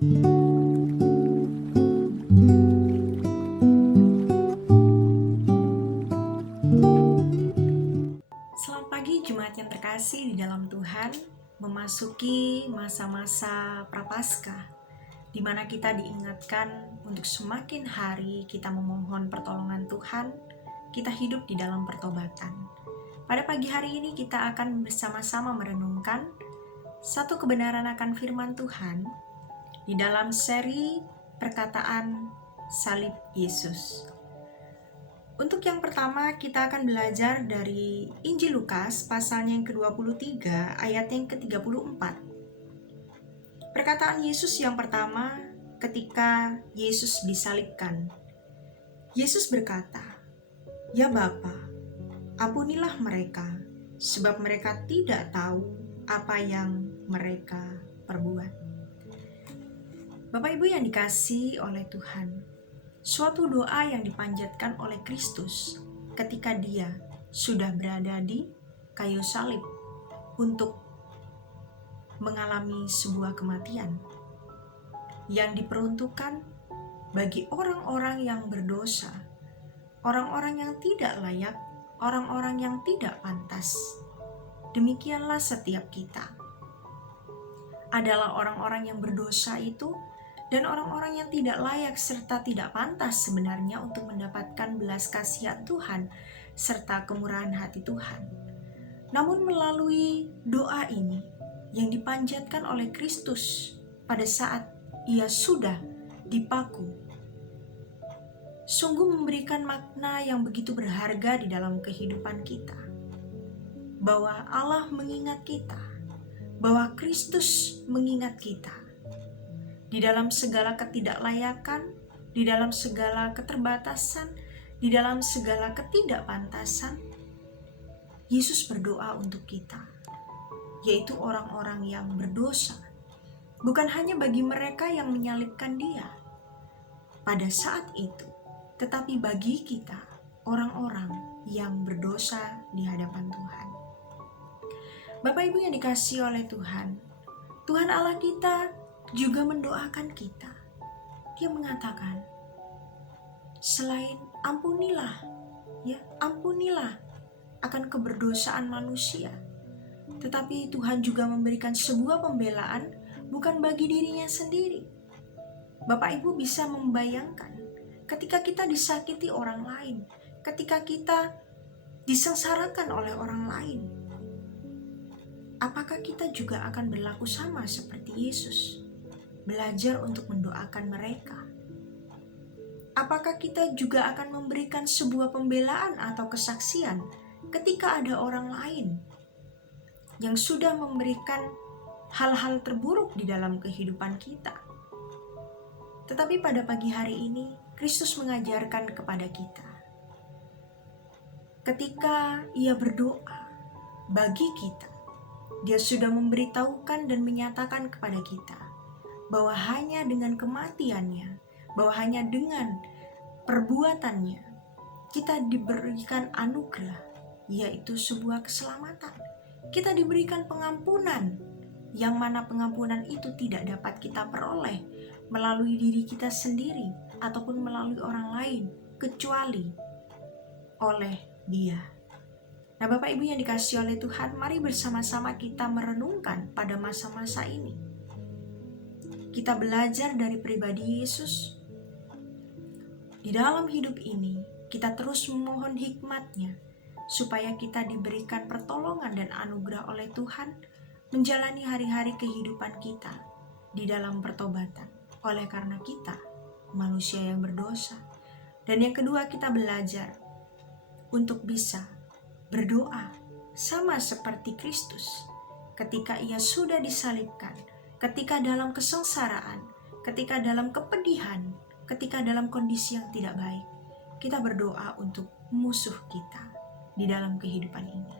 Selamat pagi Jemaat yang terkasih di dalam Tuhan, memasuki masa-masa Prapaskah, di mana kita diingatkan untuk semakin hari kita memohon pertolongan Tuhan, kita hidup di dalam pertobatan. Pada pagi hari ini kita akan bersama-sama merenungkan satu kebenaran akan firman Tuhan di dalam seri perkataan salib Yesus. Untuk yang pertama, kita akan belajar dari Injil Lukas pasalnya yang ke-23 ayat yang ke-34. Perkataan Yesus yang pertama ketika Yesus disalibkan. Yesus berkata, "Ya Bapa, ampunilah mereka, sebab mereka tidak tahu apa yang mereka perbuat." Bapak Ibu yang dikasihi oleh Tuhan, suatu doa yang dipanjatkan oleh Kristus ketika dia sudah berada di kayu salib untuk mengalami sebuah kematian yang diperuntukkan bagi orang-orang yang berdosa, orang-orang yang tidak layak, orang-orang yang tidak pantas. Demikianlah setiap kita adalah orang-orang yang berdosa itu, dan orang-orang yang tidak layak serta tidak pantas sebenarnya untuk mendapatkan belas kasihan Tuhan serta kemurahan hati Tuhan. Namun melalui doa ini yang dipanjatkan oleh Kristus pada saat ia sudah dipaku, sungguh memberikan makna yang begitu berharga di dalam kehidupan kita. Bahwa Allah mengingat kita, bahwa Kristus mengingat kita. Di dalam segala ketidaklayakan, di dalam segala keterbatasan, di dalam segala ketidakpantasan, Yesus berdoa untuk kita, yaitu orang-orang yang berdosa. Bukan hanya bagi mereka yang menyalibkan Dia pada saat itu, tetapi bagi kita, orang-orang yang berdosa di hadapan Tuhan. Bapak Ibu yang dikasihi oleh Tuhan, Tuhan Allah kita juga mendoakan kita. Dia mengatakan, selain ampunilah akan keberdosaan manusia, tetapi Tuhan juga memberikan sebuah pembelaan bukan bagi dirinya sendiri. Bapak Ibu bisa membayangkan ketika kita disakiti orang lain, ketika kita disengsarakan oleh orang lain, apakah kita juga akan berlaku sama seperti Yesus? Belajar untuk mendoakan mereka. Apakah kita juga akan memberikan sebuah pembelaan atau kesaksian ketika ada orang lain yang sudah memberikan hal-hal terburuk di dalam kehidupan kita? Tetapi pada pagi hari ini, Kristus mengajarkan kepada kita, ketika Ia berdoa bagi kita, Dia sudah memberitahukan dan menyatakan kepada kita bahwa hanya dengan kematiannya, bahwa hanya dengan perbuatannya, kita diberikan anugerah, yaitu sebuah keselamatan. Kita diberikan pengampunan, yang mana pengampunan itu tidak dapat kita peroleh melalui diri kita sendiri ataupun melalui orang lain, kecuali oleh Dia. Nah, Bapak Ibu yang dikasihi oleh Tuhan, mari bersama-sama kita merenungkan pada masa-masa ini. Kita belajar dari pribadi Yesus. Di dalam hidup ini, kita terus memohon hikmat-Nya, supaya kita diberikan pertolongan dan anugerah oleh Tuhan, menjalani hari-hari kehidupan kita di dalam pertobatan. Oleh karena kita, manusia yang berdosa. Dan yang kedua, kita belajar untuk bisa berdoa sama seperti Kristus ketika Ia sudah disalibkan, ketika dalam kesengsaraan, ketika dalam kepedihan, ketika dalam kondisi yang tidak baik, kita berdoa untuk musuh kita di dalam kehidupan ini.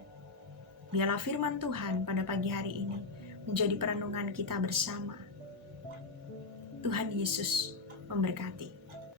Biarlah firman Tuhan pada pagi hari ini menjadi perenungan kita bersama. Tuhan Yesus memberkati.